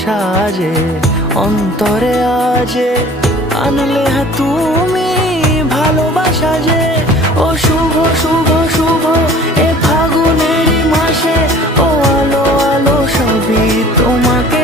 সাজে অন্তরে আজে আনলে তুমি ভালোবাসা যে। ও শুভ শুভ শুভ এ ফাগুনেরই মাসে, ও আলো আলো সবই তোমাকে